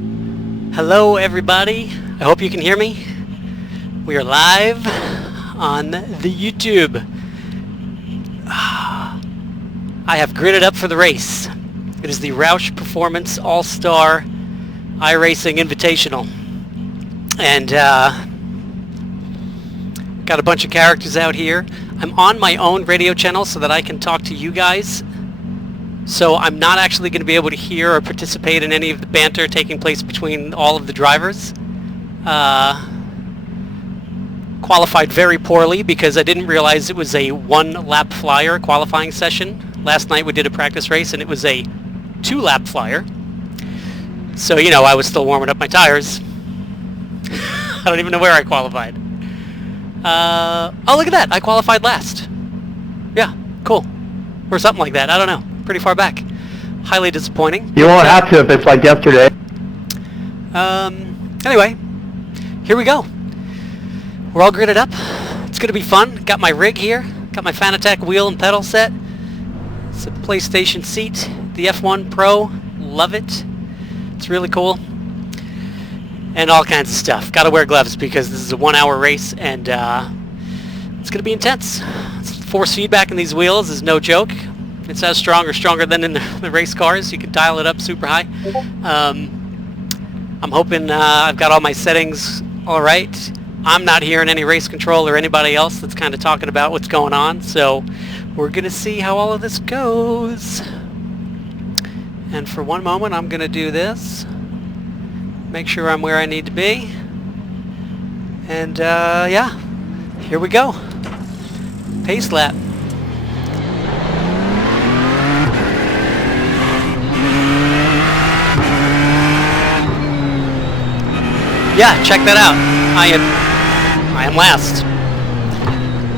Hello everybody, I hope you can hear me. We are live on the YouTube. I have gridded up for the race. It is the ROUSH Performance All-Star iRacing Invitational. And got a bunch of characters out here. I'm on my own radio channel so that I can talk to you guys. So I'm not actually going to be able to hear or participate in any of the banter taking place between all of the drivers. Qualified very poorly because I didn't realize it was a one-lap flyer qualifying session. Last night we did a practice race and it was a two-lap flyer. So, you know, I was still warming up my tires. I don't even know where I qualified. Oh, look at that. I qualified last. Yeah, cool. Or something like that. I don't know. Pretty far back. Highly disappointing. You won't have to if it's like yesterday. Anyway, here we go. We're all gridded up. It's going to be fun. Got my rig here. Got my Fanatec wheel and pedal set. It's a PlayStation seat. The F1 Pro. Love it. It's really cool. And all kinds of stuff. Got to wear gloves because this is a 1 hour race and it's going to be intense. Force feedback in these wheels is no joke. It's as strong or stronger than in the race cars. You can dial it up super high. I'm hoping I've got all my settings all right. I'm not hearing any race control or anybody else that's kind of talking about what's going on. So we're going to see how all of this goes. And for one moment, I'm going to do this. Make sure I'm where I need to be. And yeah, here we go. Pace lap. Yeah, check that out. I am last.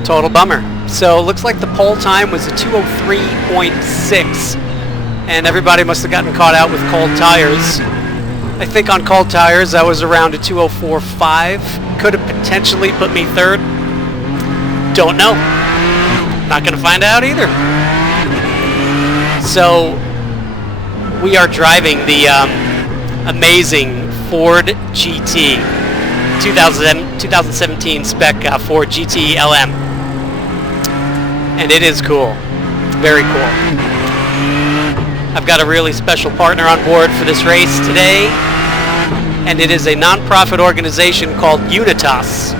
Total bummer. So looks like the pole time was a 2:03.6, and everybody must have gotten caught out with cold tires. I think on cold tires I was around a 2:04.5. Could have potentially put me third. Don't know. Not gonna find out either. So we are driving the amazing Ford GT 2017 spec Ford GT LM, and it is cool, very cool. I've got a really special partner on board for this race today, and it is a non-profit organization called Unitas,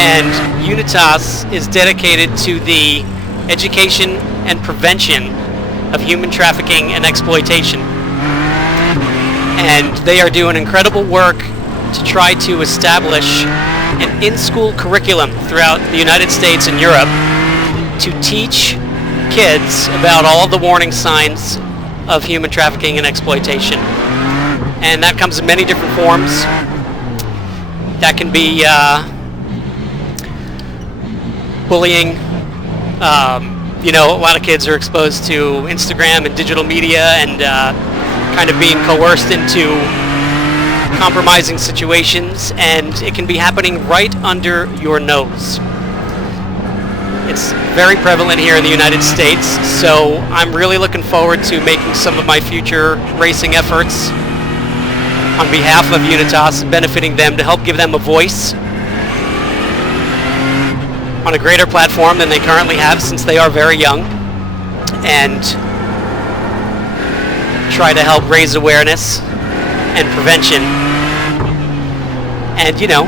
and Unitas is dedicated to the education and prevention of human trafficking and exploitation. And they are doing incredible work to try to establish an in-school curriculum throughout the United States and Europe to teach kids about all the warning signs of human trafficking and exploitation. And that comes in many different forms. That can be bullying. You know, a lot of kids are exposed to Instagram and digital media and kind of being coerced into compromising situations, and it can be happening right under your nose. It's very prevalent here in the United States, so I'm really looking forward to making some of my future racing efforts on behalf of Unitas, benefiting them to help give them a voice on a greater platform than they currently have since they are very young, and try to help raise awareness and prevention, and, you know,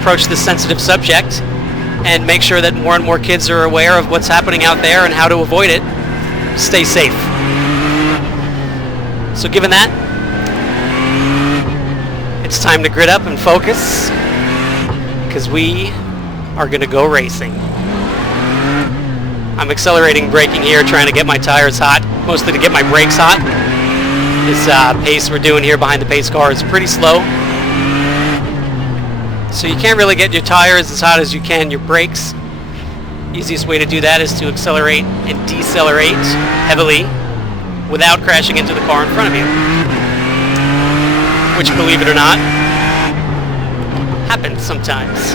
approach this sensitive subject and make sure that more and more kids are aware of what's happening out there and how to avoid it. Stay safe. So given that, it's time to grit up and focus, because we are going to go racing. I'm accelerating, braking here, trying to get my tires hot, mostly to get my brakes hot. This pace we're doing here behind the pace car is pretty slow. So you can't really get your tires as hot as you can your brakes. Easiest way to do that is to accelerate and decelerate heavily without crashing into the car in front of you. Which, believe it or not, happens sometimes.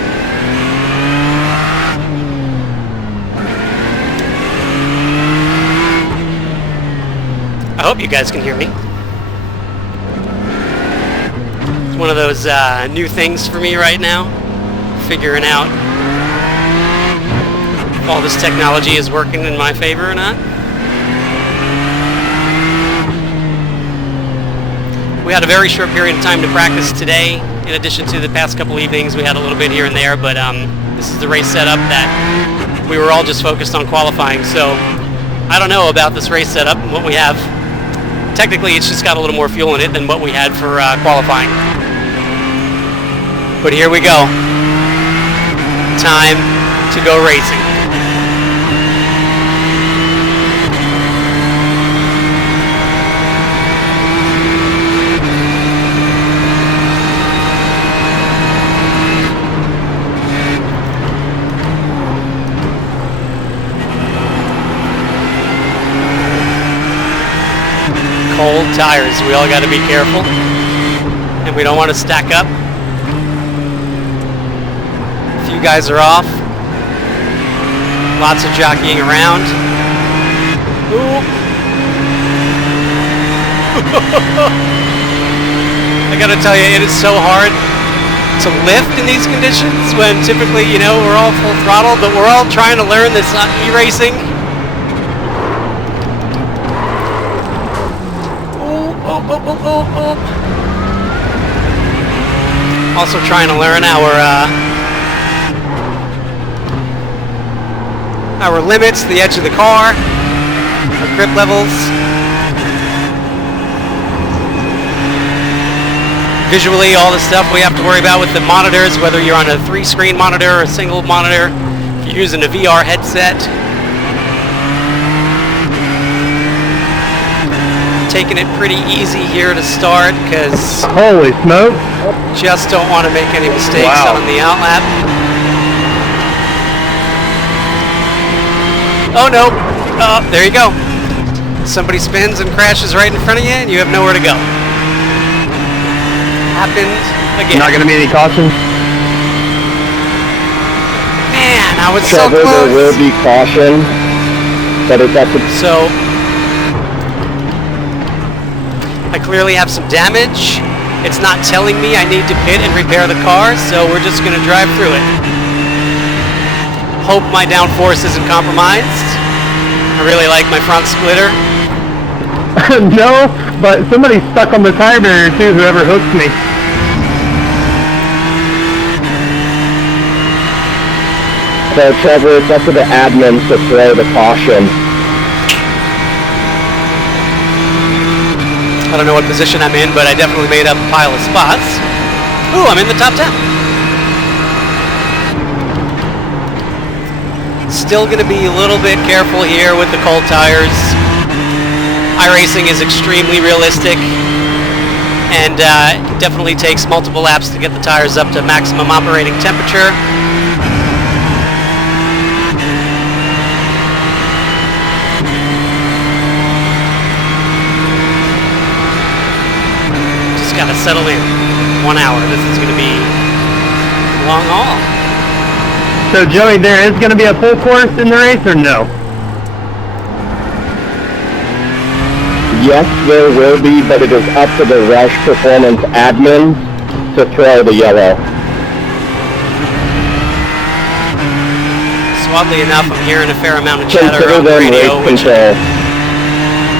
I hope you guys can hear me. one of those new things for me right now, figuring out if all this technology is working in my favor or not. We had a very short period of time to practice today. In addition to the past couple evenings, we had a little bit here and there, but this is the race setup that we were all just focused on qualifying. So I don't know about this race setup and what we have. Technically, it's just got a little more fuel in it than what we had for qualifying. But here we go. Time to go racing. Cold tires, we all got to be careful, and we don't want to stack up. A few guys are off, lots of jockeying around. Ooh. I gotta tell you, it is so hard to lift in these conditions when typically, you know, we're all full throttle, but we're all trying to learn this e-racing. Also trying to learn our limits, the edge of the car, our grip levels. Visually, all the stuff we have to worry about with the monitors, whether you're on a 3-screen monitor or a single monitor, if you're using a VR headset. Taking it pretty easy here to start because Holy smoke! just don't want to make any mistakes Wow. on the outlap. Oh no! There you go. Somebody spins and crashes right in front of you, and you have nowhere to go. Happened again. Not gonna be any caution. Man, I was Trevor, so close. there will be caution, but it's at the... So I clearly have some damage. It's not telling me I need to pit and repair the car, so we're just going to drive through it. Hope my downforce isn't compromised. I really like my front splitter. No, but somebody's stuck on the tire barrier too, whoever hooked me. So Trevor, it's up to the admins to throw the caution. I don't know what position I'm in, but I definitely made up a pile of spots. Ooh, I'm in the top 10. Still going to be a little bit careful here with the cold tires. iRacing is extremely realistic, and it definitely takes multiple laps to get the tires up to maximum operating temperature. Gotta settle in. 1 hour. This is gonna be a long haul. So Joey, there is gonna be a full course in the race or no? Yes, there will be, but it is up to the ROUSH Performance admin to throw the yellow. So oddly enough, I'm hearing a fair amount of chatter Consider on the them radio, race which control.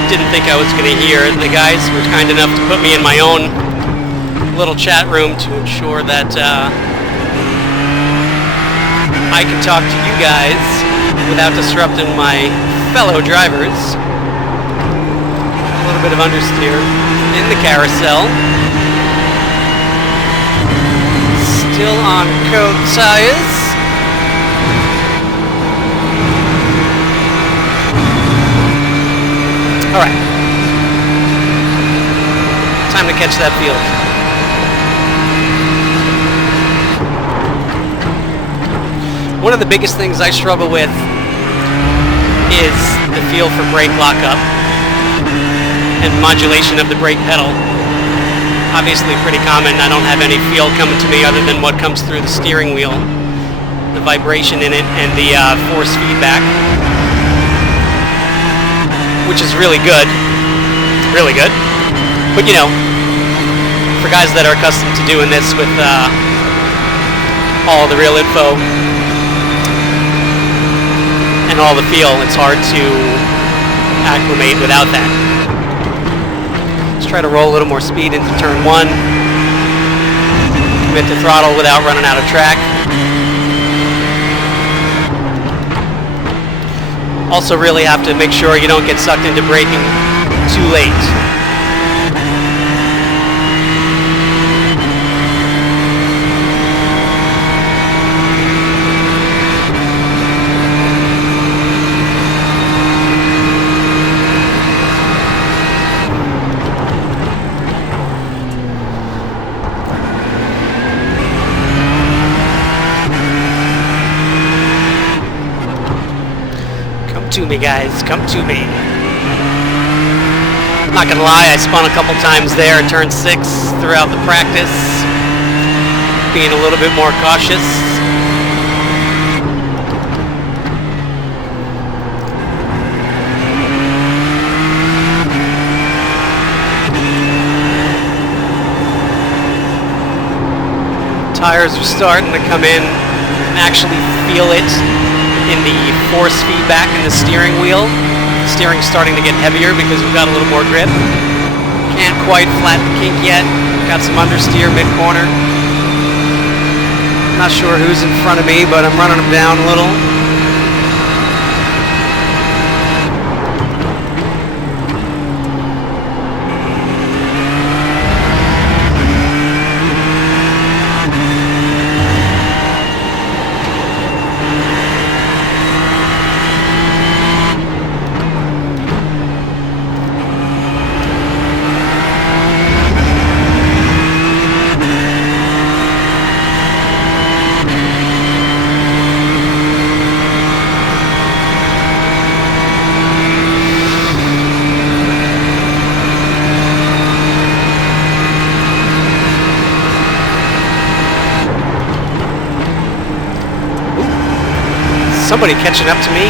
didn't think I was going to hear. The guys were kind enough to put me in my own little chat room to ensure that I can talk to you guys without disrupting my fellow drivers. A little bit of understeer in the carousel. Still on cold tires. All right. Time to catch that field. One of the biggest things I struggle with is the feel for brake lockup and modulation of the brake pedal. Obviously pretty common. I don't have any feel coming to me other than what comes through the steering wheel, the vibration in it, and the force feedback, which is really good. Really good. But you know, for guys that are accustomed to doing this with all the real info and all the feel, it's hard to acclimate without that. Let's try to roll a little more speed into turn 1. Commit to throttle without running out of track. Also really have to make sure you don't get sucked into braking too late. To me, guys, come to me. Not gonna lie, I spun a couple times there at turn 6 throughout the practice, being a little bit more cautious. Tires are starting to come in and actually feel it in the force feedback in the steering wheel. The steering's starting to get heavier because we've got a little more grip. Can't quite flat the kink yet. Got some understeer mid-corner. Not sure who's in front of me, but I'm running them down a little. Somebody catching up to me,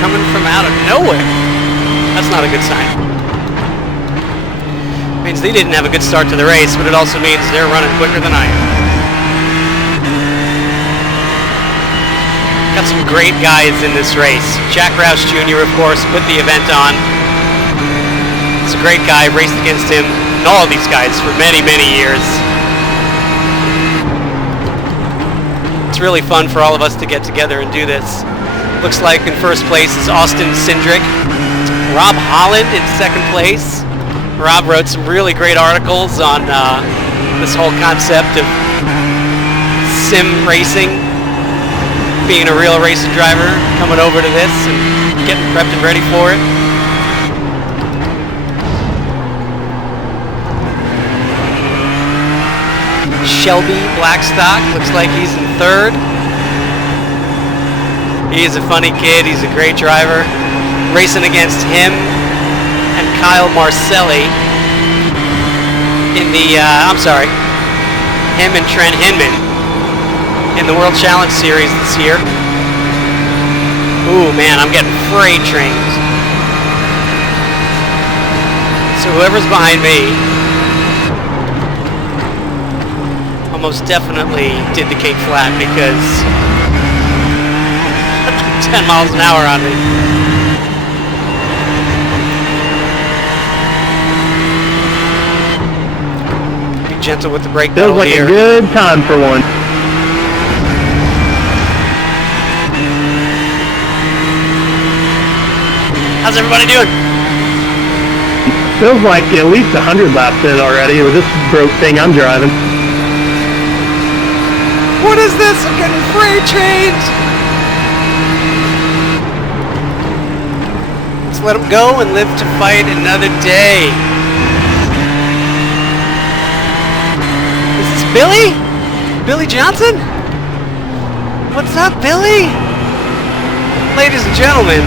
coming from out of nowhere. That's not a good sign. Means they didn't have a good start to the race, but it also means they're running quicker than I am. Got some great guys in this race. Jack Roush Jr, of course, put the event on. He's a great guy, raced against him and all of these guys for many, many years. It's really fun for all of us to get together and do this. Looks like in first place is Austin Cindric. Rob Holland in second place. Rob wrote some really great articles on this whole concept of sim racing, being a real racing driver, coming over to this and getting prepped and ready for it. Shelby Blackstock looks like he's in third. He's a funny kid. He's a great driver. Racing against him and Kyle Marcelli in the, him and Trent Hinman in the World Challenge Series this year. Ooh, man, I'm getting freight trained. So whoever's behind me almost definitely did the kink flat because 10 miles an hour on me. Be gentle with the brake pedal Feels like here. a good time for one. How's everybody doing? Feels like at least 100 laps in already with this broke thing I'm driving. What is this? I'm getting freight trained! Let's let him go and live to fight another day. Is this Billy? Billy Johnson? What's up, Billy? Ladies and gentlemen,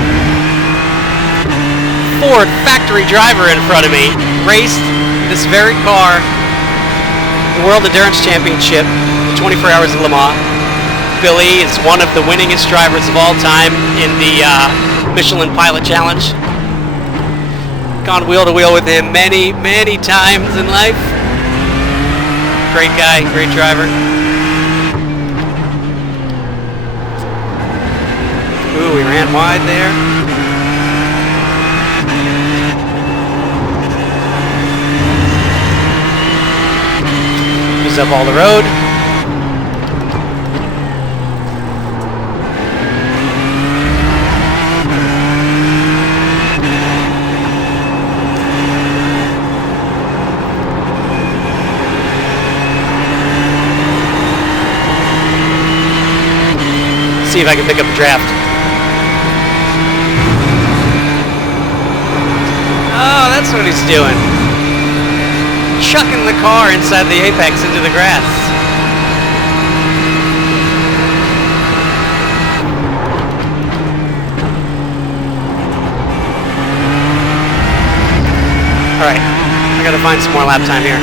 Ford factory driver in front of me raced this very car, the World Endurance Championship, 24 Hours of Le Mans. Billy is one of the winningest drivers of all time in the Michelin Pilot Challenge. Gone wheel to wheel with him many, many times in life. Great guy, great driver. Ooh, we ran wide there. Used up all the road. See if I can pick up a draft. Oh, that's what he's doing. Chucking the car inside the apex into the grass. All right, I gotta find some more lap time here.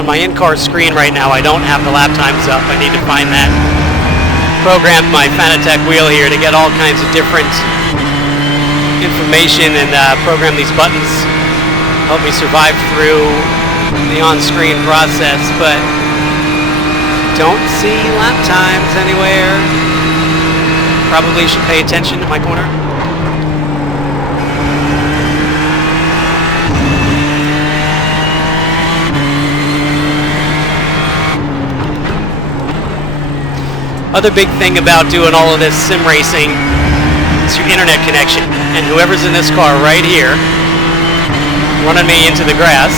On my in-car screen right now, I don't have the lap times up. I need to find that. Programmed my Fanatec wheel here to get all kinds of different information and program these buttons. Help me survive through the on-screen process, but don't see lap times anywhere. Probably should pay attention to my corner. Other big thing about doing all of this sim racing is your internet connection. And whoever's in this car right here, running me into the grass,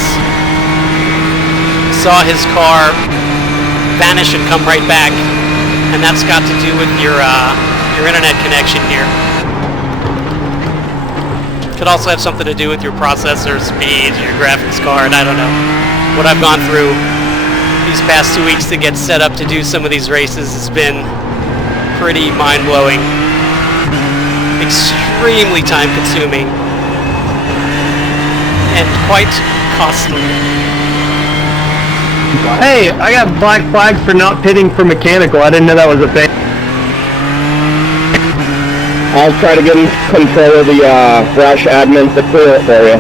saw his car vanish and come right back. And that's got to do with your internet connection here. Could also have something to do with your processor speed, your graphics card, I don't know. What I've gone through these past 2 weeks to get set up to do some of these races has been pretty mind-blowing, extremely time-consuming, and quite costly. Hey, I got black flags for not pitting for mechanical. I didn't know that was a thing. I'll try to get in control of the ROUSH admin to clear it for you.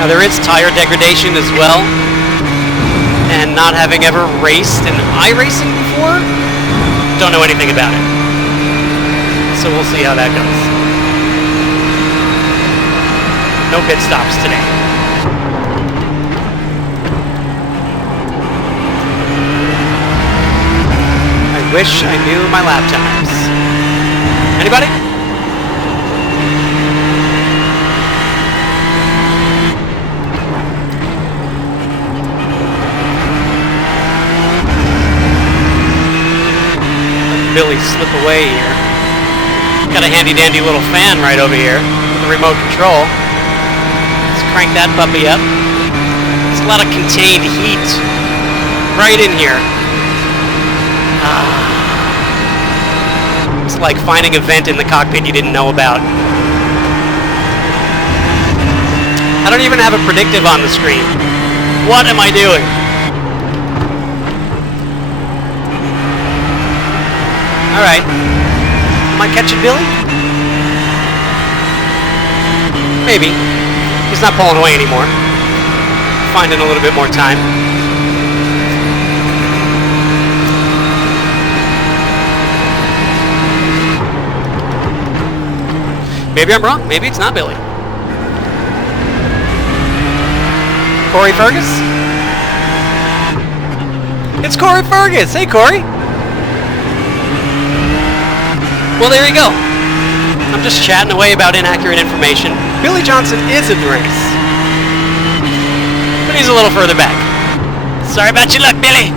Now there is tire degradation as well, and not having ever raced in iRacing before, don't know anything about it. So we'll see how that goes. No pit stops today. I wish I knew my lap times. Anybody? Billy slip away here. Got a handy dandy little fan right over here with the remote control. Let's crank that puppy up. There's a lot of contained heat right in here. It's like finding a vent in the cockpit you didn't know about. I don't even have a predictive on the screen. What am I doing? Alright. Am I catching Billy? Maybe. He's not pulling away anymore. Finding a little bit more time. Maybe I'm wrong. Maybe it's not Billy. Corey Fergus? It's Corey Fergus! Hey, Corey! Well, there you go. I'm just chatting away about inaccurate information. Billy Johnson is in the race. But he's a little further back. Sorry about your luck, Billy.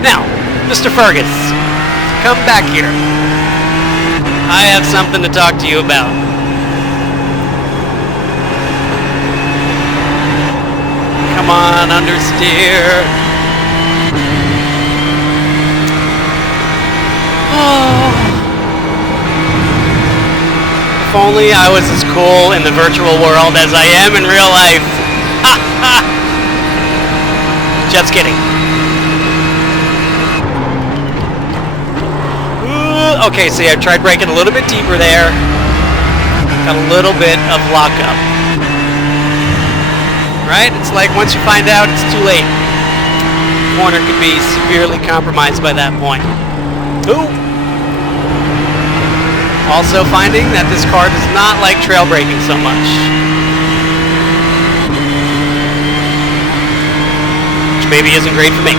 Now, Mr. Fergus, come back here. I have something to talk to you about. Come on, understeer. If only I was as cool in the virtual world as I am in real life. Just kidding. Ooh, okay, see, I tried braking a little bit deeper there. Got a little bit of lockup. Right? It's like once you find out, it's too late. Corner could be severely compromised by that point. Ooh. Also finding that this car does not like trail braking so much. Which maybe isn't great for me.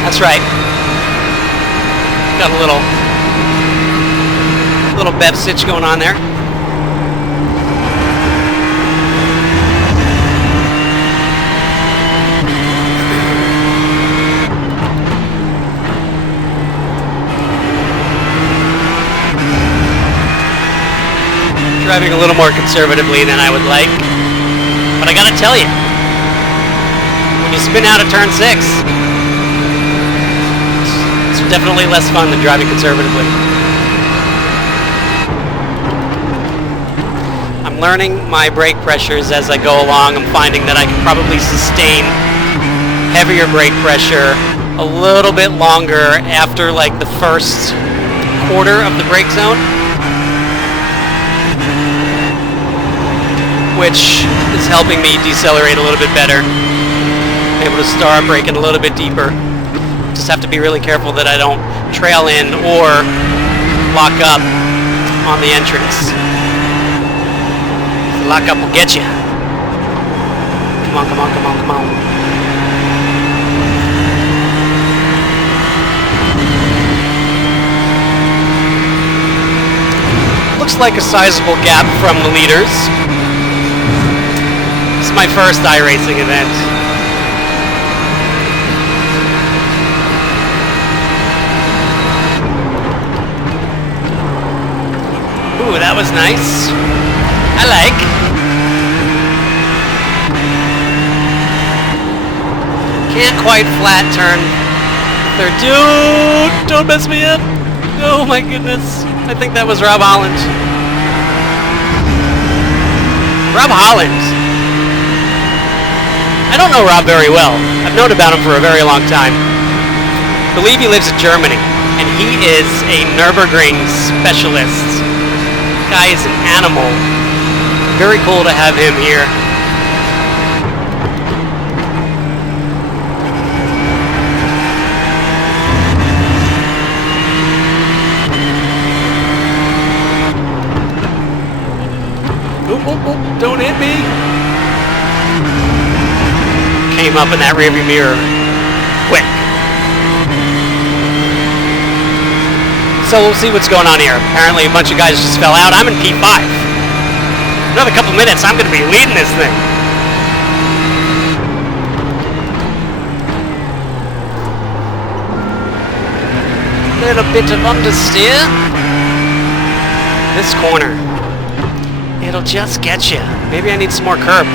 That's right. Got a little bev stitch going on there. Driving a little more conservatively than I would like, but I gotta tell you, when you spin out of turn 6, it's definitely less fun than driving conservatively. I'm learning my brake pressures as I go along. I'm finding that I can probably sustain heavier brake pressure a little bit longer after like the first quarter of the brake zone, which is helping me decelerate a little bit better. I'm able to start braking a little bit deeper. Just have to be really careful that I don't trail in or lock up on the entrance. The lock up will get you. Come on, come on, come on, come on. Looks like a sizable gap from the leaders. This is my first iRacing event. Ooh, that was nice. I like. Can't quite flat turn. Third. Dude, don't mess me up. Oh my goodness. I think that was Rob Holland. Rob Holland. I don't know Rob very well. I've known about him for a very long time. I believe he lives in Germany, and he is a Nürburgring specialist. Guy is an animal. Very cool to have him here. Oop, oop, oop, don't hit me. Came up in that rearview mirror quick. So we'll see what's going on here. Apparently a bunch of guys just fell out. I'm in P5. Another couple minutes, I'm going to be leading this thing. Little bit of understeer. This corner. It'll just get you. Maybe I need some more curb.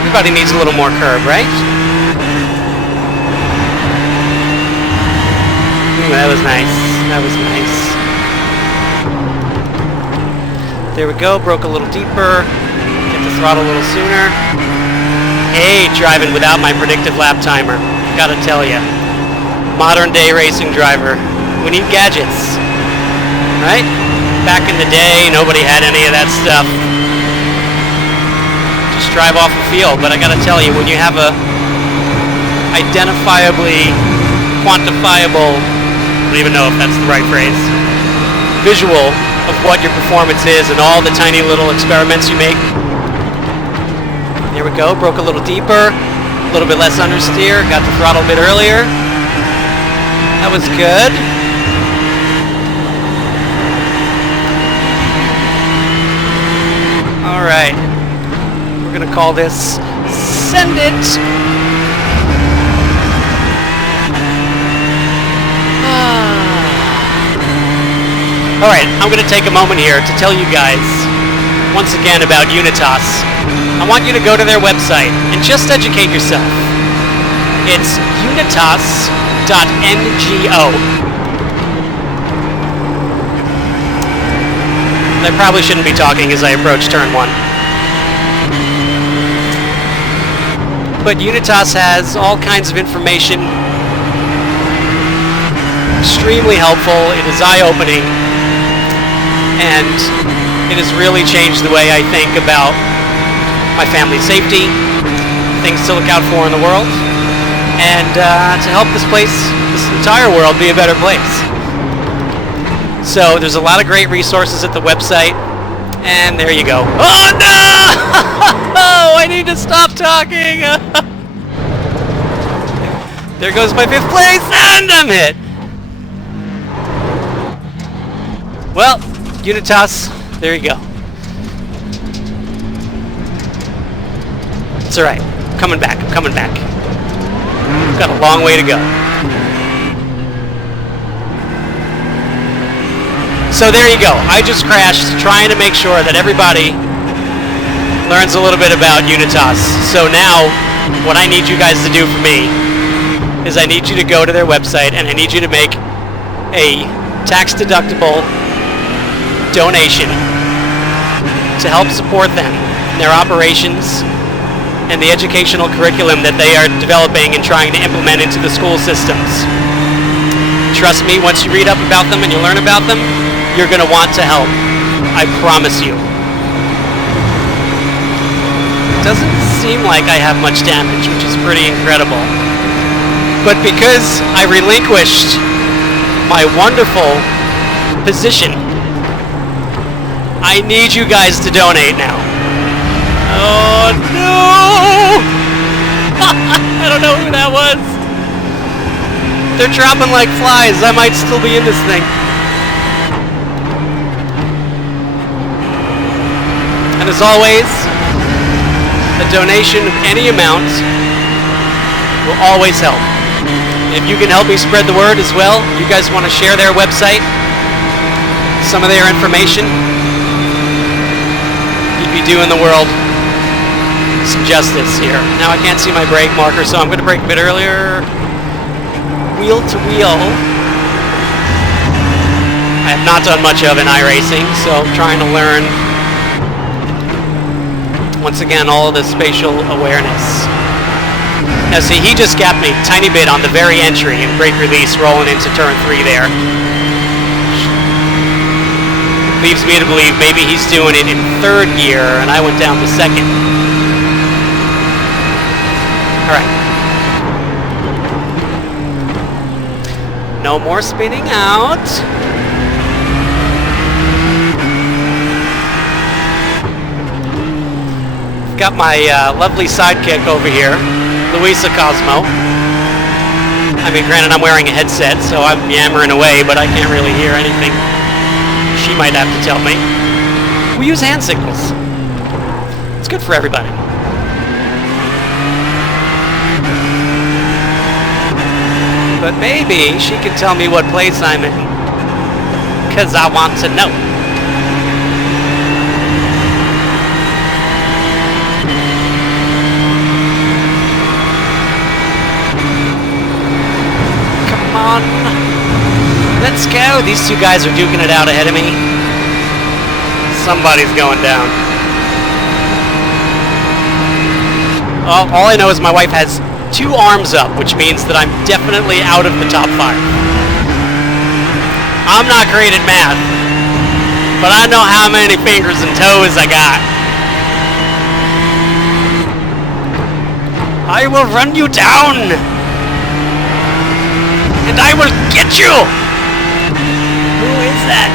Everybody needs a little more curb, right? Ooh, that was nice. That was nice. There we go. Broke a little deeper. Get the throttle a little sooner. Hey, driving without my predictive lap timer. Gotta tell ya. Modern day racing driver. We need gadgets. Right? Back in the day, nobody had any of that stuff. Just drive off the field. But I gotta tell you, when you have a identifiably quantifiable, I don't even know if that's the right phrase, visual of what your performance is and all the tiny little experiments you make. There we go, broke a little deeper, a little bit less understeer, got the throttle a bit earlier. That was good. Alright, we're gonna call this Send It! Alright, I'm going to take a moment here to tell you guys, once again, about Unitas. I want you to go to their website and just educate yourself. It's unitas.ngo. I probably shouldn't be talking as I approach turn 1. But Unitas has all kinds of information. Extremely helpful. It is eye-opening. And it has really changed the way I think about my family's safety, things to look out for in the world, and to help this entire world be a better place. So there's a lot of great resources at the website, and there you go. Oh no! I need to stop talking! There goes my 5th place, and I'm hit! Well, Unitas, there you go. It's alright. I'm coming back. Got a long way to go. So there you go. I just crashed trying to make sure that everybody learns a little bit about Unitas. So now, what I need you guys to do for me is I need you to go to their website and I need you to make a tax-deductible donation to help support them in their operations and the educational curriculum that they are developing and trying to implement into the school systems. Trust me, once you read up about them and you learn about them, you're going to want to help. I promise you. It doesn't seem like I have much damage, which is pretty incredible. But because I relinquished my wonderful position, I need you guys to donate now. Oh no! I don't know who that was. They're dropping like flies. I might still be in this thing. And as always, a donation of any amount will always help. If you can help me spread the word as well, you guys want to share their website, some of their information, you'd be doing the world some justice here. Now I can't see my brake marker, so I'm going to brake a bit earlier. Wheel to wheel. I have not done much of in iRacing, so I'm trying to learn, once again, all of the spatial awareness. Now see, he just gapped me a tiny bit on the very entry and brake release rolling into turn 3 there. Leaves me to believe maybe he's doing it in 3rd gear and I went down to 2nd. Alright. No more spinning out. Got my lovely sidekick over here, Louisa Cosmo. I mean, granted, I'm wearing a headset, so I'm yammering away, but I can't really hear anything. She might have to tell me. We use hand signals. It's good for everybody. But maybe she can tell me what place I'm in, because I want to know. Come on. Let's go. These two guys are duking it out ahead of me. Somebody's going down. All I know is my wife has 2 arms up, which means that I'm definitely out of the top 5. I'm not great at math, but I know how many fingers and toes I got. I will run you down, and I will get you. Who is that?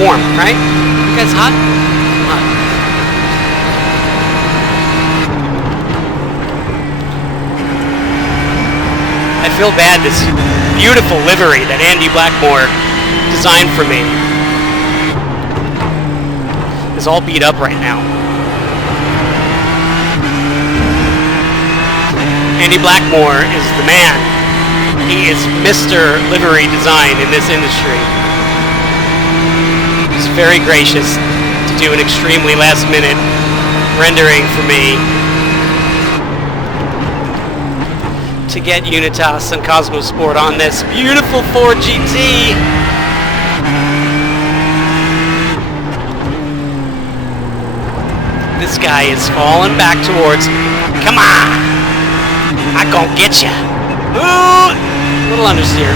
Warm, right? You guys hot? Hot. I feel bad. This beautiful livery that Andy Blackmore designed for me is all beat up right now. Andy Blackmore is the man. He is Mr. Livery Design in this industry. Very gracious to do an extremely last minute rendering for me. to get Unitas and Cosmo-Sport on this beautiful Ford GT. This guy is falling back towards me. Come on! I gon' get ya. Ooh! Little understeer.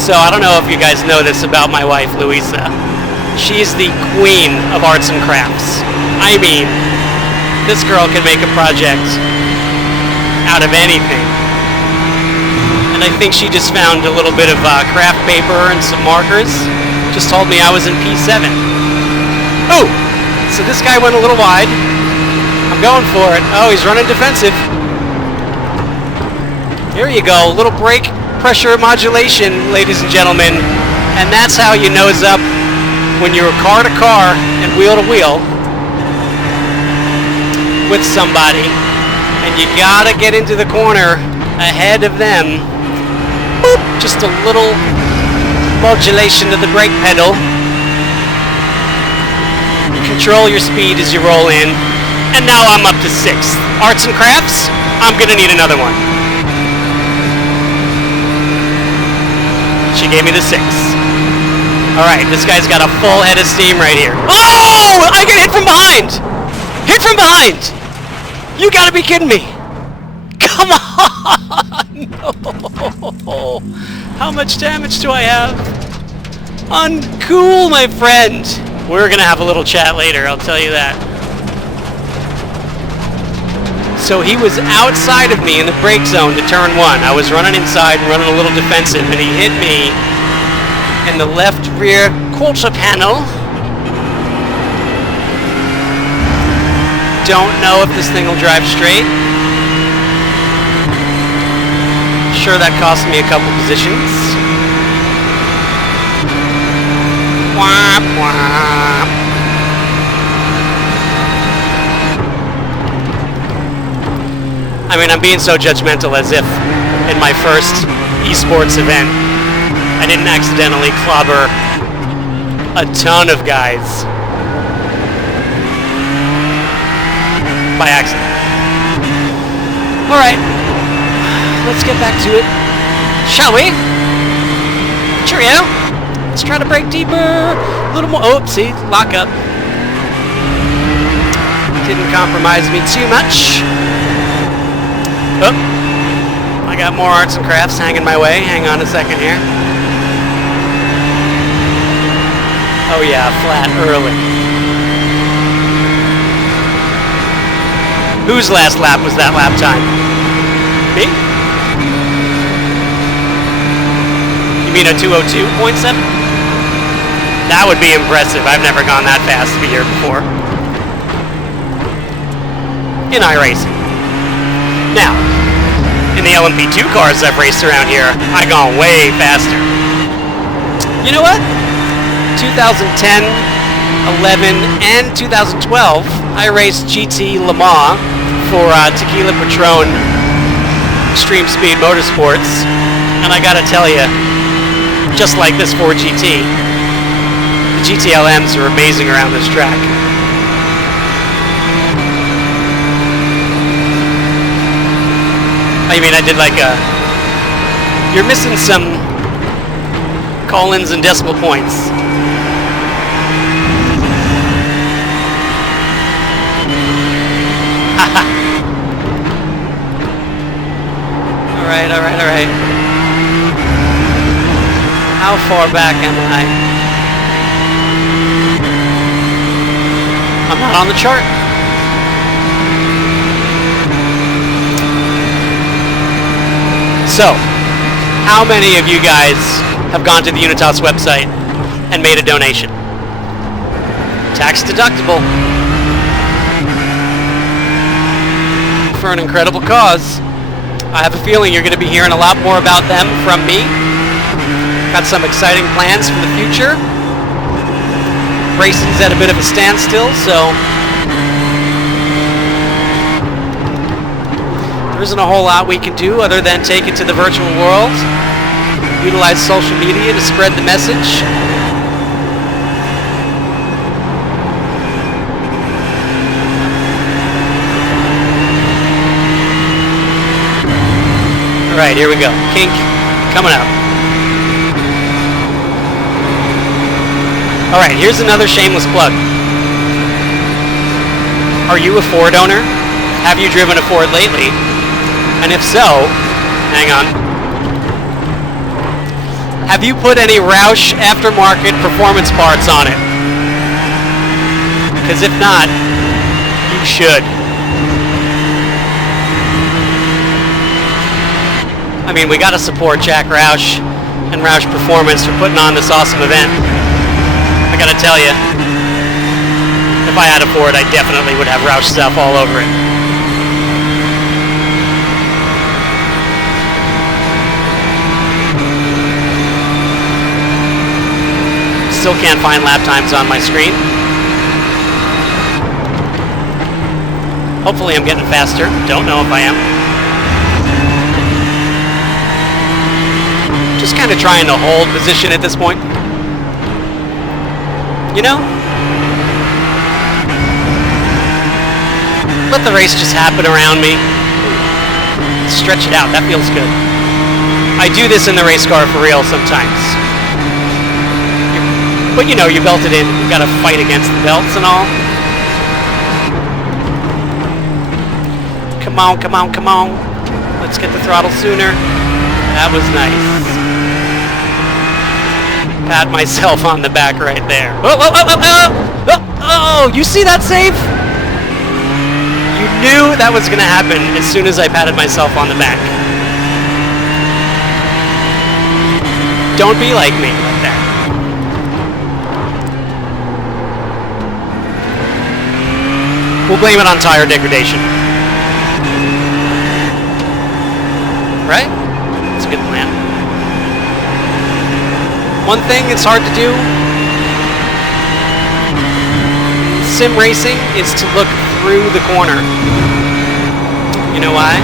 So I don't know if you guys know this about my wife, Louisa. She's the queen of arts and crafts. I mean, this girl can make a project out of anything. And I think she just found a little bit of craft paper and some markers. Just told me I was in P7. Oh! So this guy went a little wide. I'm going for it. Oh, he's running defensive. Here you go. Little brake pressure modulation, ladies and gentlemen, and that's how you nose up when you're car to car and wheel to wheel with somebody, and you gotta get into the corner ahead of them. Boop, just a little modulation of the brake pedal. Control your speed as you roll in, and now I'm up to 6th. Arts and crafts, I'm gonna need another one. She gave me the 6. Alright, this guy's got a full head of steam right here. Oh! I get hit from behind! Hit from behind! You gotta be kidding me! Come on! No! How much damage do I have? Uncool, my friend! We're gonna have a little chat later, I'll tell you that. So he was outside of me in the brake zone to turn 1. I was running inside, running a little defensive, and he hit me in the left rear quarter panel. Don't know if this thing will drive straight. Sure, that cost me a couple positions. Womp womp. I mean, I'm being so judgmental as if in my first esports event I didn't accidentally clobber a ton of guys by accident. Alright, let's get back to it, shall we? Cheerio! Let's try to brake deeper, a little more. Oh, see, lock up. Didn't compromise me too much. Oh, I got more arts and crafts hanging my way. Hang on a second here. Oh yeah, flat early. Whose last lap was that lap time? Me? You mean a 2:02.7? That would be impressive. I've never gone that fast a year before. In iRacing. Now, in the LMP2 cars I've raced around here, I've gone way faster. You know what? 2010, 11, and 2012, I raced GT Le Mans for Tequila Patron Extreme Speed Motorsports, and I gotta tell you, just like this Ford GT, the GTLMs are amazing around this track. I mean, I did like you're missing some call-ins and decimal points. Alright. How far back am I? I'm not on the chart. So, how many of you guys have gone to the Unitas website and made a donation? Tax deductible. For an incredible cause. I have a feeling you're going to be hearing a lot more about them from me. Got some exciting plans for the future. Racing's at a bit of a standstill, so there isn't a whole lot we can do other than take it to the virtual world utilize social media to spread the message. All right, here we go. Kink coming up. All right, here's another shameless plug. Are you a Ford owner? Have you driven a Ford lately? And if so, hang on. Have you put any Roush aftermarket performance parts on it? Because if not, you should. I mean, we gotta support Jack Roush and ROUSH Performance for putting on this awesome event. I gotta tell you, if I had a Ford, I definitely would have Roush stuff all over it. Still can't find lap times on my screen. Hopefully I'm getting faster. Don't know if I am. Just kind of trying to hold position at this point. You know? Let the race just happen around me. Stretch it out. That feels good. I do this in the race car for real sometimes. But you know, you belt it in. You gotta fight against the belts and all. Come on, come on, come on. Let's get the throttle sooner. That was nice. Pat myself on the back right there. Oh, oh, oh, oh, oh, oh, you see that save? You knew that was gonna happen as soon as I patted myself on the back. Don't be like me like that. We'll blame it on tire degradation. Right? That's a good plan. One thing it's hard to do, sim racing, is to look through the corner. You know why?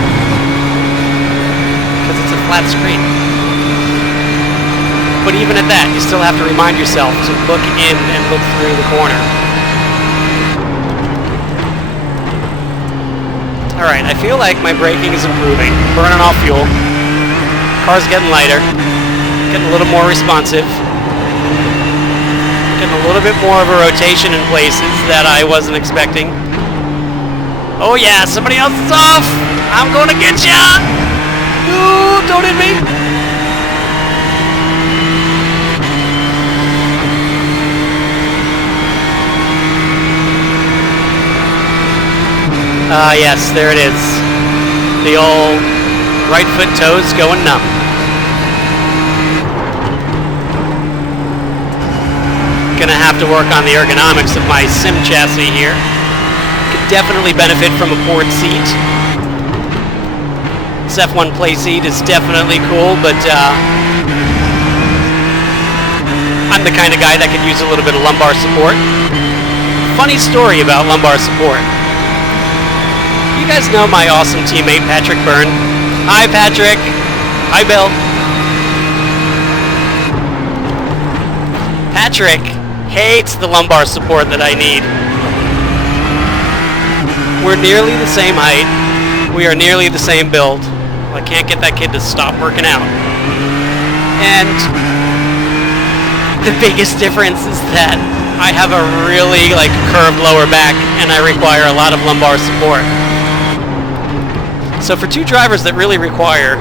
Because it's a flat screen. But even at that, you still have to remind yourself to look in and look through the corner. Alright, I feel like my braking is improving. Burning off fuel. Car's getting lighter. Getting a little more responsive. Getting a little bit more of a rotation in places that I wasn't expecting. Oh yeah, somebody else is off! I'm gonna get ya! Ooh, don't hit me! Ah, yes, there it is. The old right foot toes going numb. Gonna have to work on the ergonomics of my sim chassis here. Could definitely benefit from a poured seat. This F1 play seat is definitely cool, but I'm the kind of guy that could use a little bit of lumbar support. Funny story about lumbar support. You guys know my awesome teammate Patrick Byrne. Hi Patrick. Hi Bill. Patrick hates the lumbar support that I need. We're nearly the same height. We are nearly the same build. I can't get that kid to stop working out. And the biggest difference is that I have a really curved lower back and I require a lot of lumbar support. So for two drivers that really require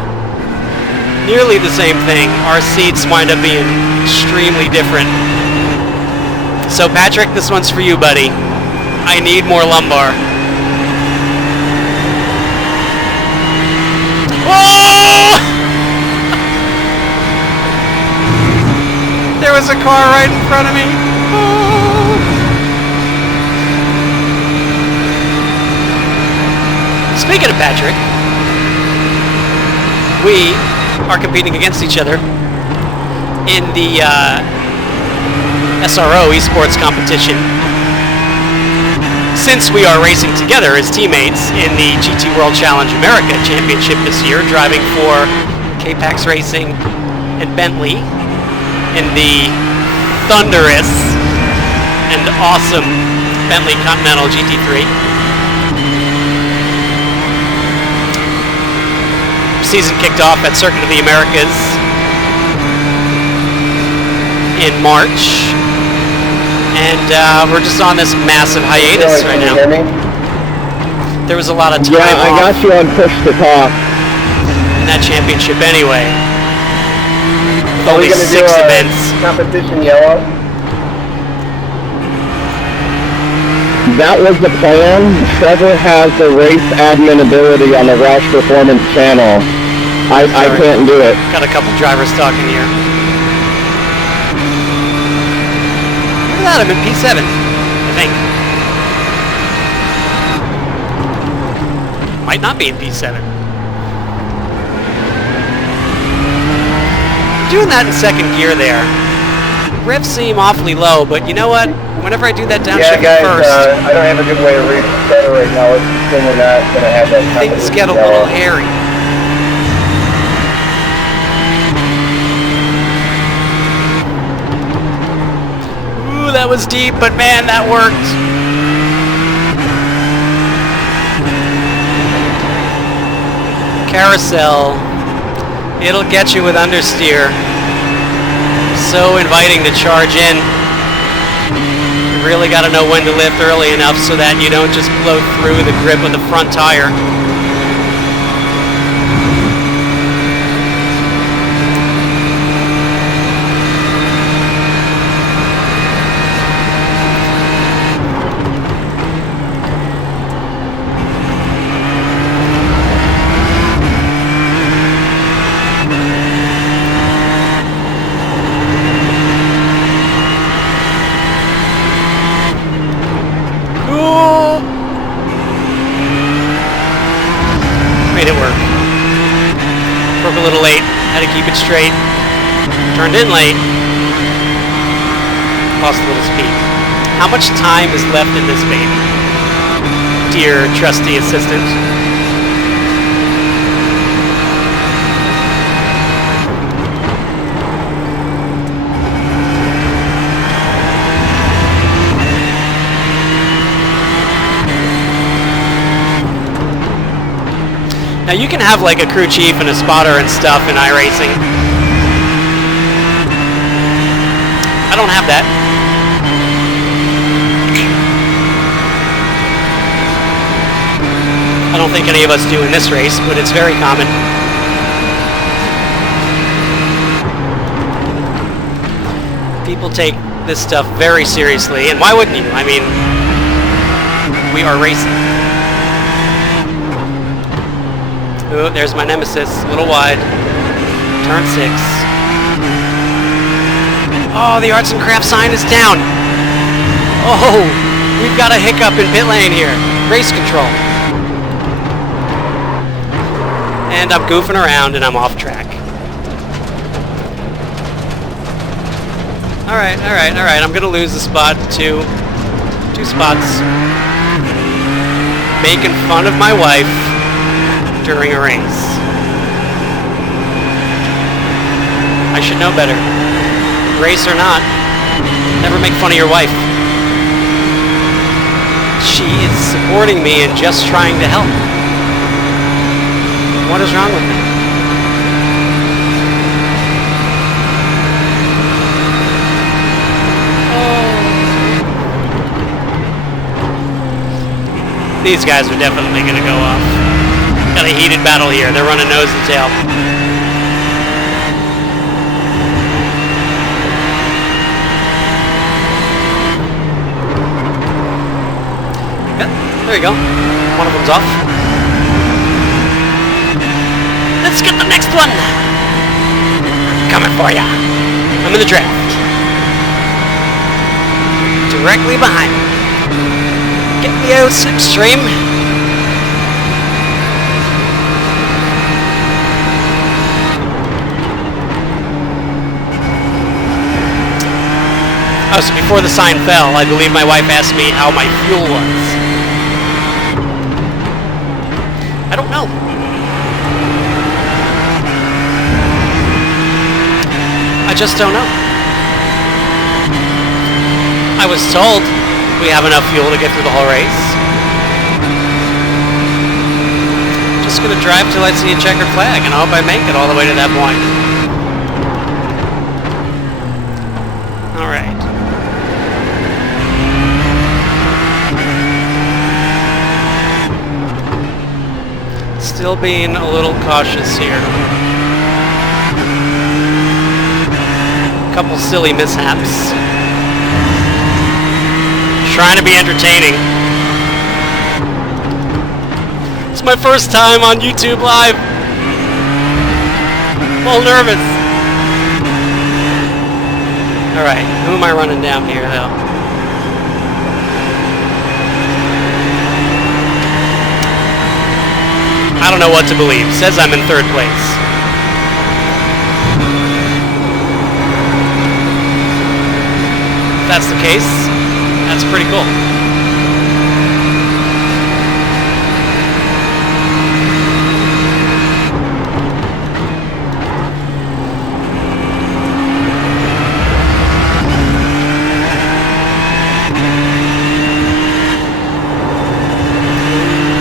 nearly the same thing, our seats wind up being extremely different. So Patrick, this one's for you, buddy. I need more lumbar. Oh! There was a car right in front of me. Oh! Speaking of Patrick, we are competing against each other in the SRO esports competition. Since we are racing together as teammates in the GT World Challenge America Championship this year, driving for K-Pax Racing and Bentley in the thunderous and awesome Bentley Continental GT3. Season kicked off at Circuit of the Americas in March, and we're just on this massive hiatus right now. There was a lot of time Yeah, I got you on push to talk. in that championship anyway. With Are we only gonna 6 do a events. competition yellow? That was the plan. Trevor has the race admin ability on the ROUSH Performance channel. I can't do it. Got a couple drivers talking here. Look at that, I'm in P7, I think. Might not be in P7. Doing that in second gear there. Revs seem awfully low, but you know what? Whenever I do that downshift first, I don't have a good way to read the center right now. Let's assume we're not going to have that things get a little hairy. Ooh, that was deep, but man, that worked. Carousel. It'll get you with understeer. So inviting to charge in. You really got to know when to lift early enough so that you don't just blow through the grip of the front tire. Made it work. Broke a little late. Had to keep it straight. Turned in late. Lost a little speed. How much time is left in this baby? Dear trusty assistant. Now you can have like a crew chief and a spotter and stuff in iRacing. I don't have that. I don't think any of us do in this race, but it's very common. People take this stuff very seriously, and why wouldn't you? I mean, we are racing. Oh, there's my nemesis, a little wide. Turn 6. Oh, the arts and crafts sign is down. Oh, we've got a hiccup in pit lane here. Race control. And I'm goofing around and I'm off track. Alright. I'm gonna lose the spot to 2 spots. Making fun of my wife during a race. I should know better. Race or not, never make fun of your wife. She is supporting me and just trying to help. What is wrong with me? Oh. These guys are definitely going to go off. Got a heated battle here. They're running nose to tail. Yep, there you go. One of them's off. Let's get the next one. Coming for ya. I'm in the draft. Directly behind me. Get the old slipstream. Oh, so before the sign fell, I believe my wife asked me how my fuel was. I don't know. just don't know. I was told we have enough fuel to get through the whole race. Just gonna drive till I see a checkered flag, and I hope I make it all the way to that point. All right. Still being a little cautious here. Couple silly mishaps. Trying to be entertaining. It's my first time on YouTube Live. I'm all nervous. Alright, who am I running down here though? I don't know what to believe. Says I'm in third place. If that's the case, that's pretty cool.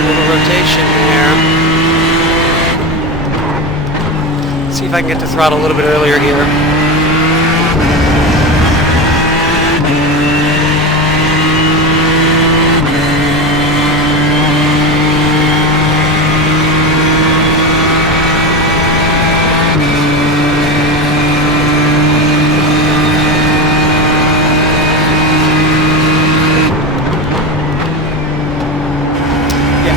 Little rotation there. See if I can get to throttle a little bit earlier here.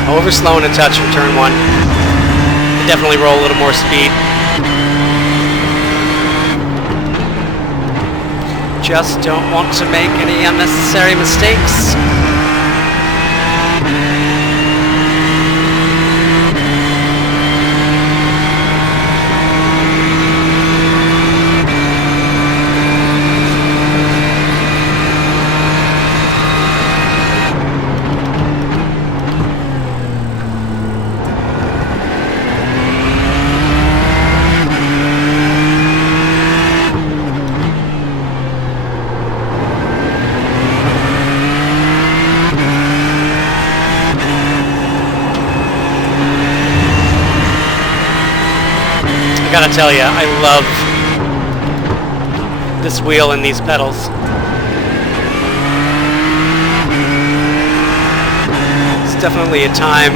Over slowing a touch in turn one. Could definitely roll a little more speed. Just don't want to make any unnecessary mistakes. I gotta tell you, I love this wheel and these pedals. It's definitely a time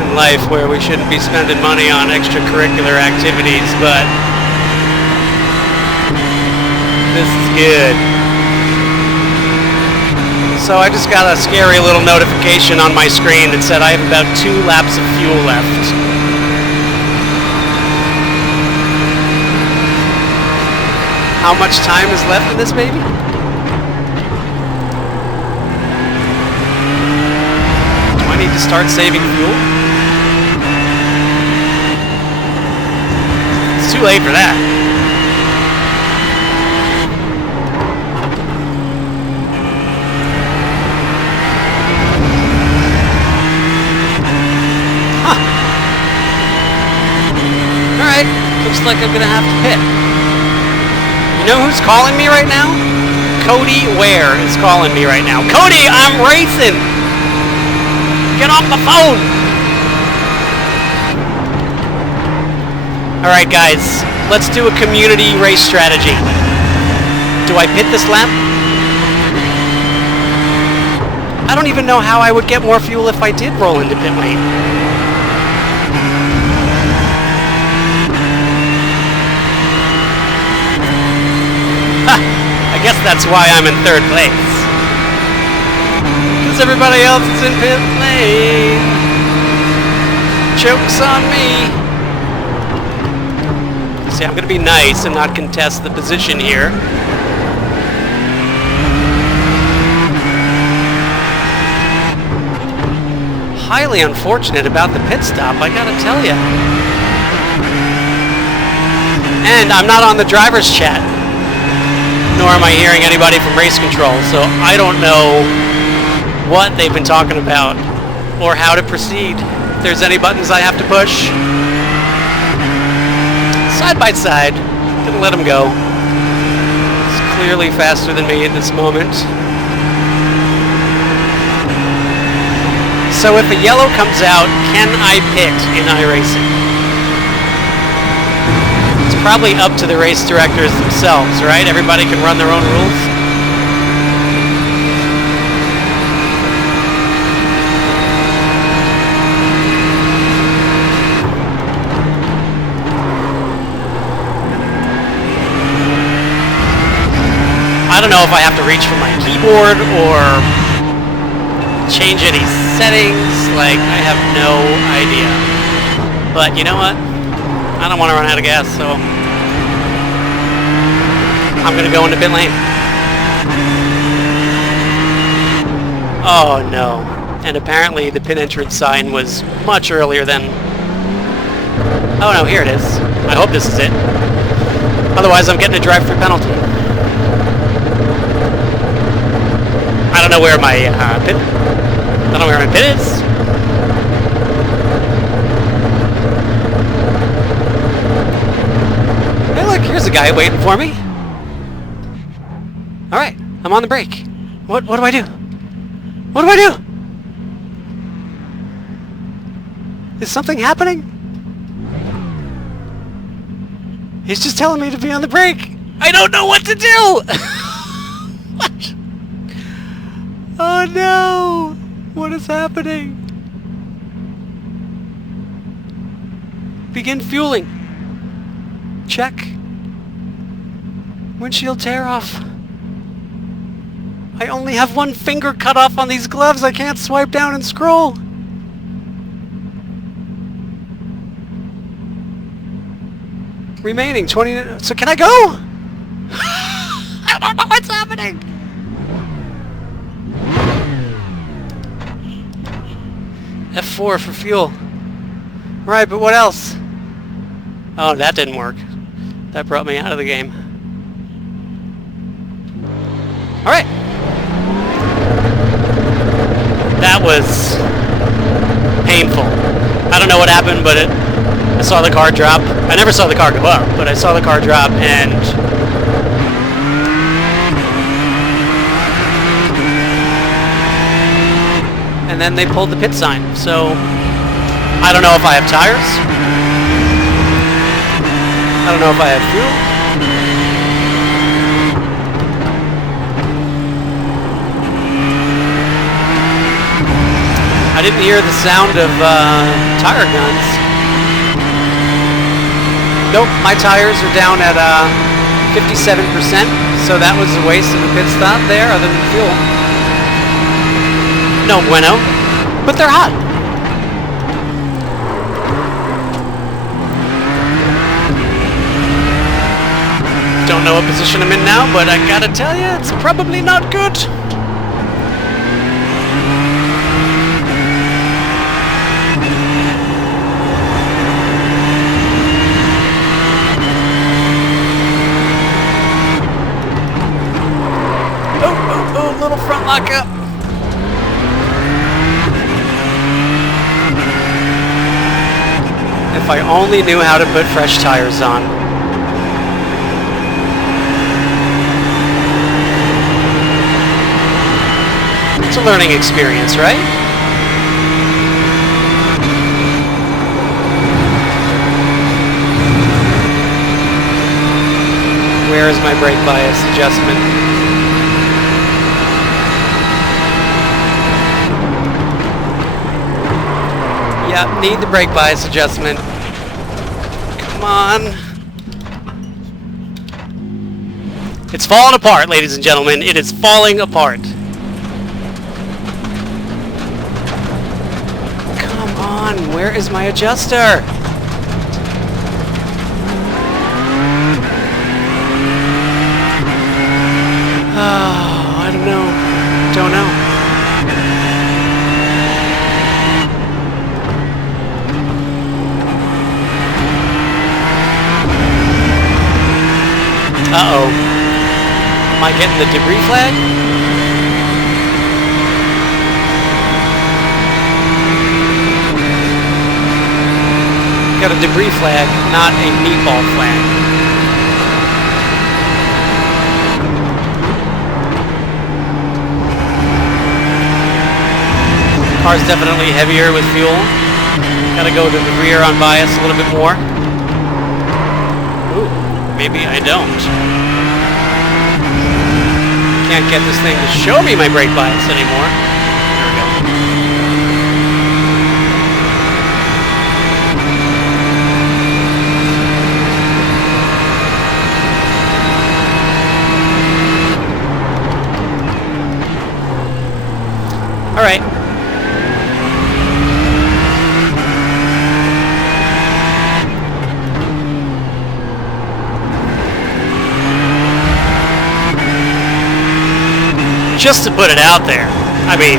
in life where we shouldn't be spending money on extracurricular activities, but this is good. So I just got a scary little notification on my screen that said I have about 2 laps of fuel left. How much time is left in this baby? Do I need to start saving fuel? It's too late for that. Huh. Alright, looks like I'm gonna have to pit. You know who's calling me right now? Cody Ware is calling me right now. Cody, I'm racing! Get off the phone! Alright guys, let's do a community race strategy. Do I pit this lap? I don't even know how I would get more fuel if I did roll into pit lane. I guess that's why I'm in third place. Because everybody else is in pit lane. Joke's on me. See, I'm going to be nice and not contest the position here. Highly unfortunate about the pit stop, I gotta tell you. And I'm not on the driver's chat. Nor am I hearing anybody from race control, so I don't know what they've been talking about or how to proceed. If there's any buttons I have to push. side by side. Didn't let him go. He's clearly faster than me at this moment. So if a yellow comes out, can I pit in iRacing? It's probably up to the race directors themselves, right? Everybody can run their own rules. I don't know if I have to reach for my keyboard or change any settings. Like, I have no idea. But you know what? I don't want to run out of gas, so I'm going to go into pit lane. Oh no. And apparently the pit entrance sign was much earlier than... Oh no, here it is. I hope this is it. Otherwise I'm getting a drive-through penalty. I don't know where my pit... I don't know where my pit is. Hey look, here's a guy waiting for me. Alright, I'm on the brake. What do I do? What do I do? Is something happening? He's just telling me to be on the brake. I don't know what to do! What? Oh no! What is happening? Begin fueling. Check. Windshield tear off. I only have one finger cut off on these gloves. I can't swipe down and scroll. Remaining 20... So can I go? I don't know what's happening. F4 for fuel. Right, but what else? Oh, that didn't work. That brought me out of the game. Alright. That was painful. I don't know what happened, but I saw the car drop. I never saw the car go up, but I saw the car drop, and then they pulled the pit sign. So I don't know if I have tires. I don't know if I have fuel. I didn't hear the sound of tire guns. Nope, my tires are down at 57%, so that was a waste of a pit stop there, other than fuel. No bueno, but they're hot. Don't know what position I'm in now, but I gotta tell you, it's probably not good. Oh, little front lock up. If I only knew how to put fresh tires on. It's a learning experience, right? Where is my brake bias adjustment? Yep, need the brake bias adjustment. Come on. It's falling apart, ladies and gentlemen. It is falling apart. Come on, where is my adjuster? Oh, I don't know. Don't know. Uh-oh. Am I getting the debris flag? Got a debris flag, not a meatball flag. Car's definitely heavier with fuel. Gotta go to the rear on bias a little bit more. Ooh, maybe I don't. Can't get this thing to show me my brake bias anymore. There we go. All right. Just to put it out there, I mean,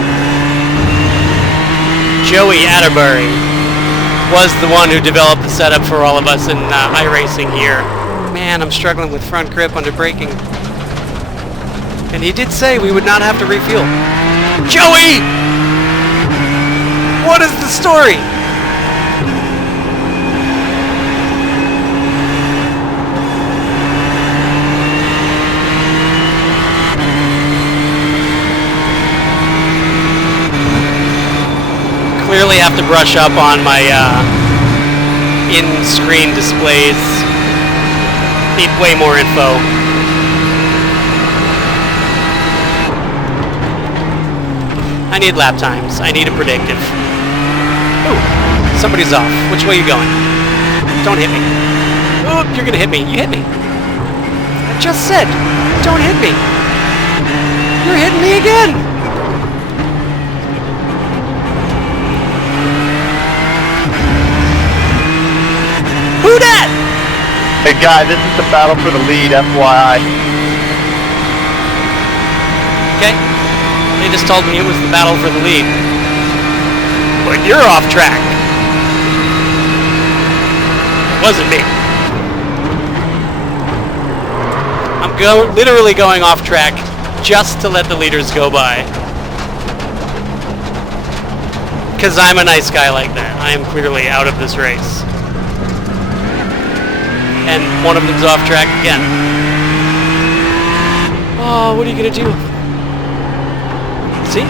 Joey Atterbury was the one who developed the setup for all of us in iRacing here. Man, I'm struggling with front grip under braking. And he did say we would not have to refuel. Joey! What is the story? Clearly have to brush up on my in-screen displays. Need way more info. I need lap times. I need a predictive. Ooh, somebody's off. Which way are you going? Don't hit me. Oh, you're gonna hit me. You hit me. I just said, don't hit me. You're hitting me again. Who dat? Hey guy, this is the battle for the lead, FYI. Okay. They just told me it was the battle for the lead. But you're off track. It wasn't me. I'm literally going off track just to let the leaders go by. Because I'm a nice guy like that. I am clearly out of this race. And one of them's off track again. Oh, what are you gonna do? See?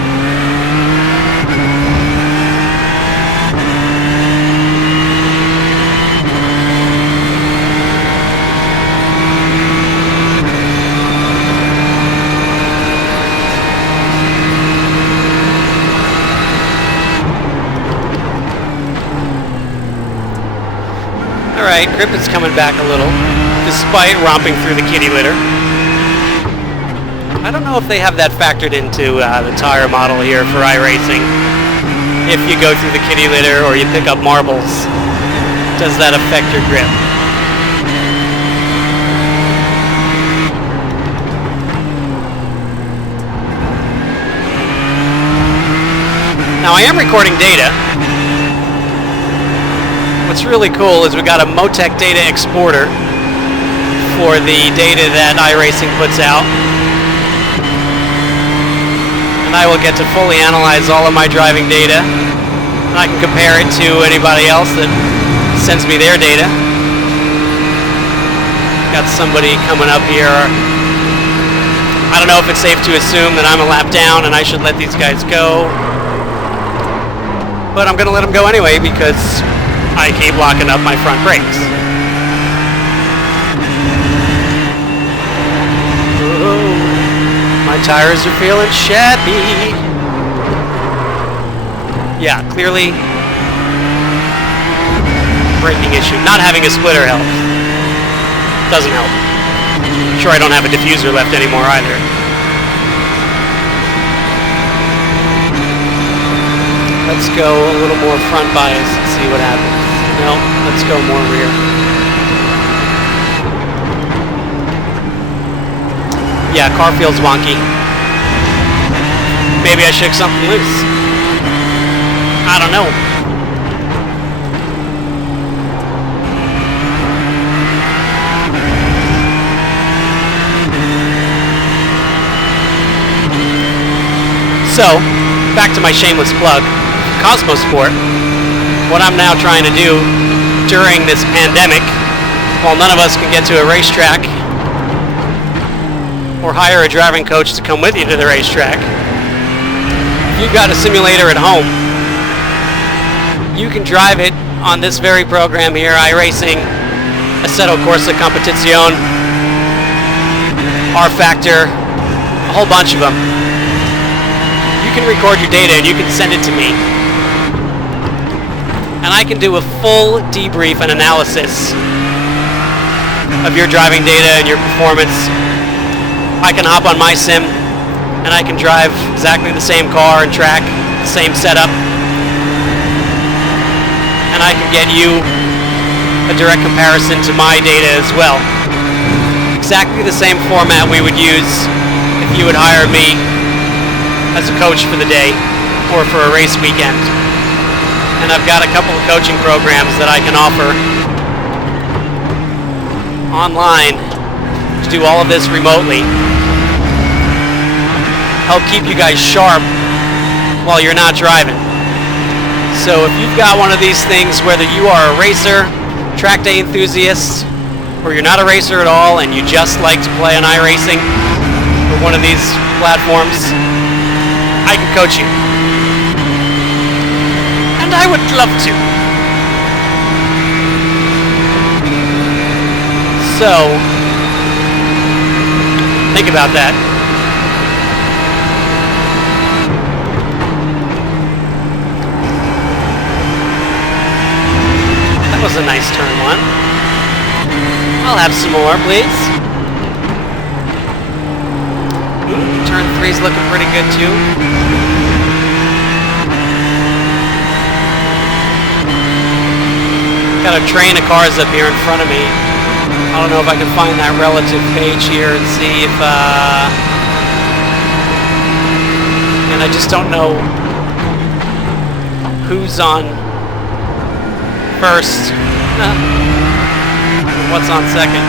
Alright, grip is coming back a little, despite romping through the kitty litter. I don't know if they have that factored into the tire model here for iRacing. If you go through the kitty litter or you pick up marbles, does that affect your grip? Now I am recording data. What's really cool is we got a Motec data exporter for the data that iRacing puts out. And I will get to fully analyze all of my driving data. And I can compare it to anybody else that sends me their data. Got somebody coming up here. I don't know if it's safe to assume that I'm a lap down and I should let these guys go. But I'm going to let them go anyway because I keep locking up my front brakes. Oh, my tires are feeling shabby. Yeah, clearly braking issue. Not having a splitter helps. Doesn't help. I'm sure I don't have a diffuser left anymore either. Let's go a little more front bias and see what happens. No, let's go more rear. Yeah, car feels wonky. Maybe I shook something loose. I don't know. So, back to my shameless plug. Cosmo-Sport, what I'm now trying to do during this pandemic, while none of us can get to a racetrack or hire a driving coach to come with you to the racetrack, if you've got a simulator at home, you can drive it on this very program here, iRacing, Assetto Corsa Competizione, R-Factor, a whole bunch of them. You can record your data and you can send it to me. And I can do a full debrief and analysis of your driving data and your performance. I can hop on my sim and I can drive exactly the same car and track, the same setup. And I can get you a direct comparison to my data as well. Exactly the same format we would use if you would hire me as a coach for the day or for a race weekend. And I've got a couple of coaching programs that I can offer online to do all of this remotely. Help keep you guys sharp while you're not driving. So if you've got one of these things, whether you are a racer, track day enthusiast, or you're not a racer at all and you just like to play on iRacing or one of these platforms, I can coach you. And I would love to. So, think about that. That was a nice turn one. I'll have some more, please. Turn 3's looking pretty good too. Got a train of cars up here in front of me. I don't know if I can find that relative page here and see if, and I just don't know who's on first. What's on second?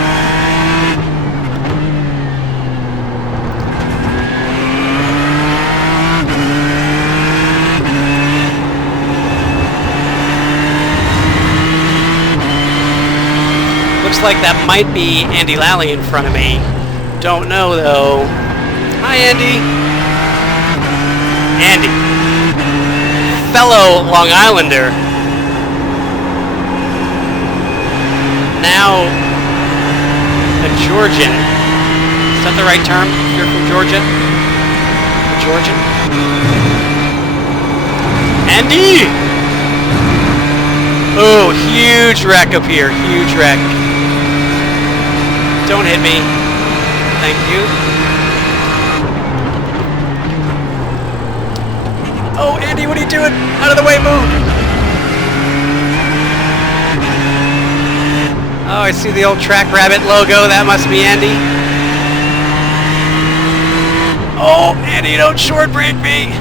Looks like that might be Andy Lally in front of me. Don't know though. Hi Andy. Andy. Fellow Long Islander. Now a Georgian. Is that the right term? You're from Georgia? A Georgian? Andy! Oh, huge wreck up here. Huge wreck. Don't hit me. Thank you. Oh, Andy, what are you doing? Out of the way, move! Oh, I see the old Track Rabbit logo. That must be Andy. Oh, Andy, don't short brake me!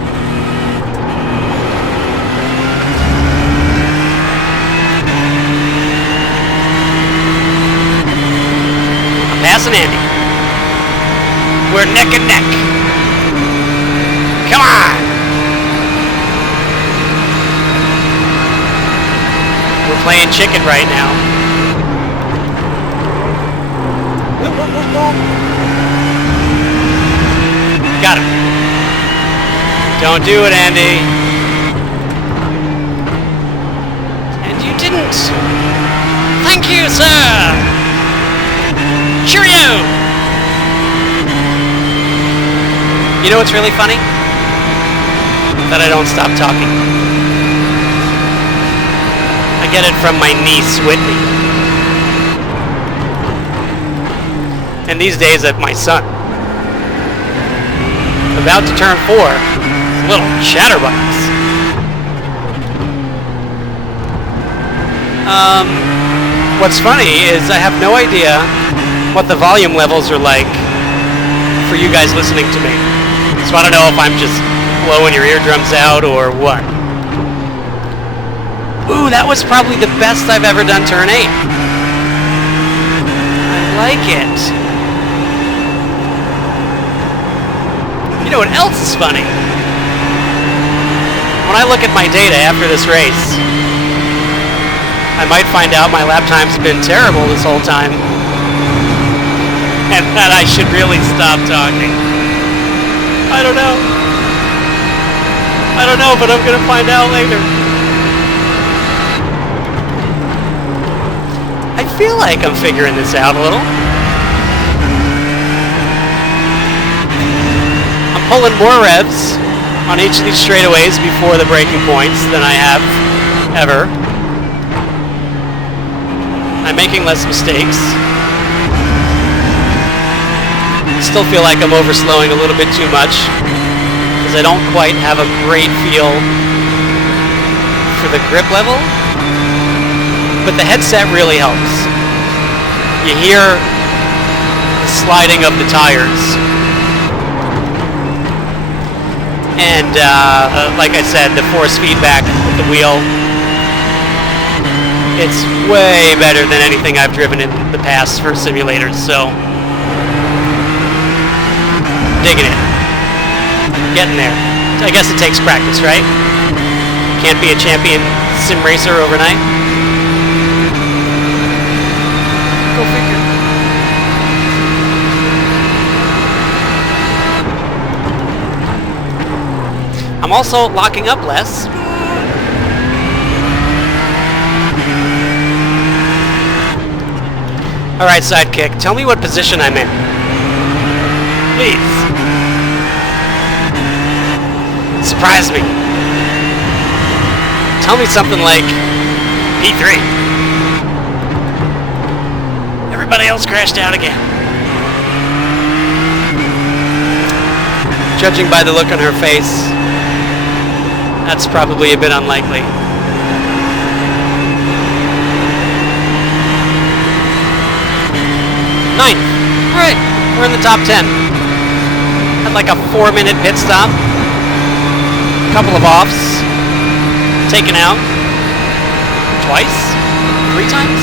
Passing Andy. We're neck and neck. Come on! We're playing chicken right now. Got him. Don't do it, Andy. And you didn't. Thank you, sir. Cheerio! You know what's really funny? That I don't stop talking. I get it from my niece, Whitney. And these days, my son. About to turn 4. Little chatterbox. What's funny is I have no idea what the volume levels are like for you guys listening to me. So I don't know if I'm just blowing your eardrums out or what. Ooh, that was probably the best I've ever done turn 8. I like it. You know what else is funny? When I look at my data after this race, I might find out my lap time's been terrible this whole time. And that I should really stop talking. I don't know. I don't know, but I'm going to find out later. I feel like I'm figuring this out a little. I'm pulling more revs on each of these straightaways before the braking points than I have ever. I'm making less mistakes. Still feel like I'm overslowing a little bit too much because I don't quite have a great feel for the grip level, but the headset really helps. You hear the sliding of the tires, and like I said, the force feedback with the wheel, it's way better than anything I've driven in the past for simulators, so digging it. Getting there. I guess it takes practice, right? Can't be a champion sim racer overnight. Go figure. I'm also locking up less. Alright, Sidekick, tell me what position I'm in. Please. Surprise me. Tell me something like P3. Everybody else crashed out again. Judging by the look on her face, that's probably a bit unlikely. Ninth. Alright, we're in the top 10. Had like a 4-minute pit stop. Couple of offs. Taken out. Twice? 3 times?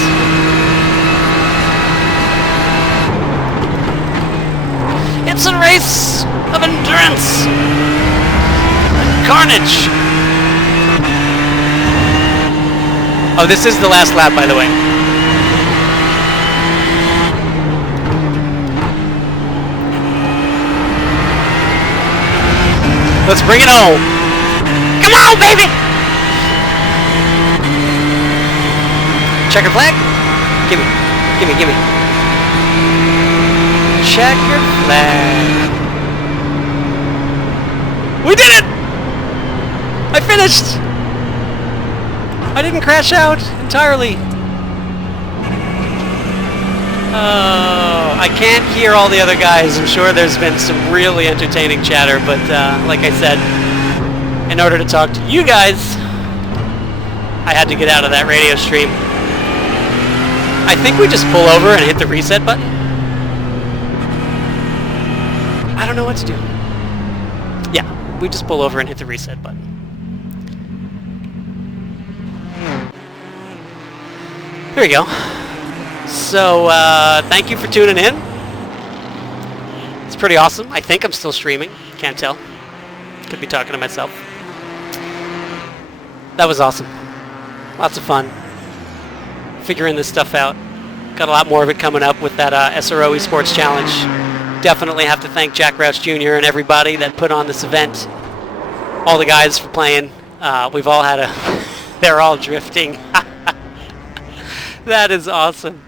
It's a race of endurance. Carnage. Oh, this is the last lap, by the way. Let's bring it home. Come on, baby! Checker flag? Gimme. Gimme, gimme. Checker flag. We did it! I finished! I didn't crash out entirely. Oh, I can't hear all the other guys. I'm sure there's been some really entertaining chatter, but like I said, in order to talk to you guys, I had to get out of that radio stream. I think we just pull over and hit the reset button. I don't know what to do. Yeah, we just pull over and hit the reset button. There we go. So, thank you for tuning in. It's pretty awesome. I think I'm still streaming. Can't tell. Could be talking to myself. That was awesome. Lots of fun. Figuring this stuff out. Got a lot more of it coming up with that SRO Esports Challenge. Definitely have to thank Jack Roush Jr. and everybody that put on this event. All the guys for playing. We've all had a... They're all drifting. That is awesome.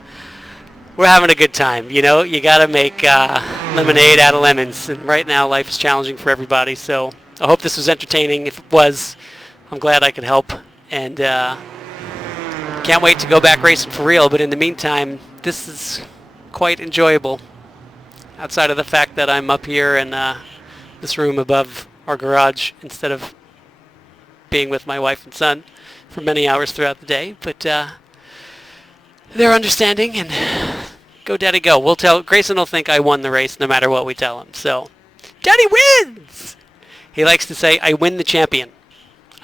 We're having a good time, you know. You gotta make lemonade out of lemons, and right now life is challenging for everybody, so I hope this was entertaining. If it was, I'm glad I could help, and can't wait to go back racing for real, but in the meantime, this is quite enjoyable, outside of the fact that I'm up here in this room above our garage instead of being with my wife and son for many hours throughout the day, but they're understanding, and go Daddy go. We'll tell Grayson will think I won the race no matter what we tell him. So, Daddy wins! He likes to say, I win the champion.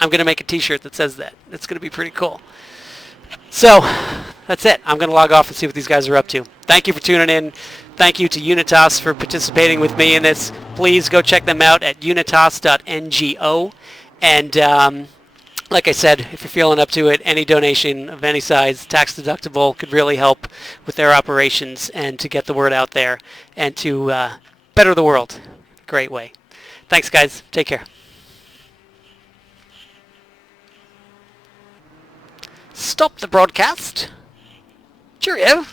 I'm going to make a t-shirt that says that. It's going to be pretty cool. So, that's it. I'm going to log off and see what these guys are up to. Thank you for tuning in. Thank you to Unitas for participating with me in this. Please go check them out at unitas.ngo. And like I said, if you're feeling up to it, any donation of any size, tax deductible, could really help with their operations and to get the word out there and to better the world. Great way. Thanks, guys. Take care. Stop the broadcast. Cheerio.